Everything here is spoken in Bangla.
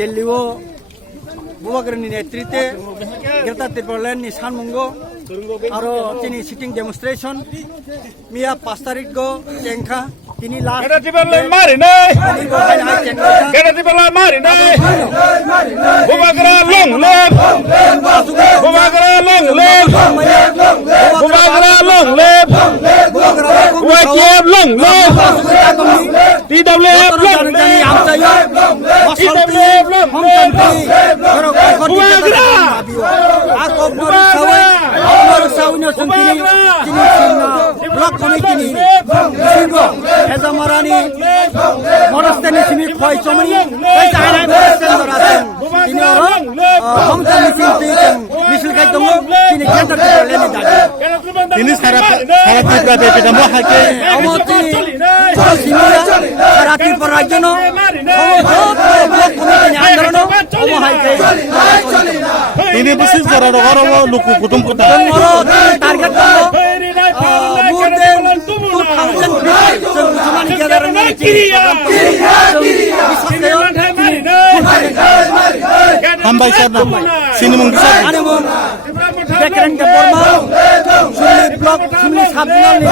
दिल्लीও বুবাকরের নেতৃত্বে গ্রেটার ত্রিপুরাল্যান্ডনি সানমুঙ্গো আরো তিনি সিটিং ডেমনস্ট্রেশন মিয়া 5 তারিখ গো চেংখা তিনি লাস্ট গ্রেটার ত্রিপুরাল্যান্ড মারি নাই গ্রেটার ত্রিপুরাল্যান্ড মারি নাই বুবাকরা লং লেভ বুবাকরা লং লেভ বুবাকরা লং লেভ ওয়াইকেব long live TWF long live TWF long live বুবাকরা আকবর সাওয়াই আমার সাউনিয়র সমিতি তিনি ব্লক কমিটি সিংহ হেজামারানি মনস্তানি সিমি খয় চমনি এই জায়গায় বসেন আছেন তিনি মমতা মিছিল খাই দङ তিনি গ্রেটার ত্রিপুরাল্যান্ডে যাবেন তিনি সারা ত্রিপুরা দেশে যাব হাকে আমতি সিমিয়া সারা ত্রিপুরা রাজ্যন ব্লক কমিটি আন্দোলন অমহাইকে তিনি বিশেষ করে রগরব লোক কুটুম কথা টার্গেট মুহূর্তে 2050 গ্যাদারিং হামবাই সাহেব সিনেমং সাহেব আনিমং বেকরেন কে বর্মা সুলি ব্লক সুলি সাবজেক্ট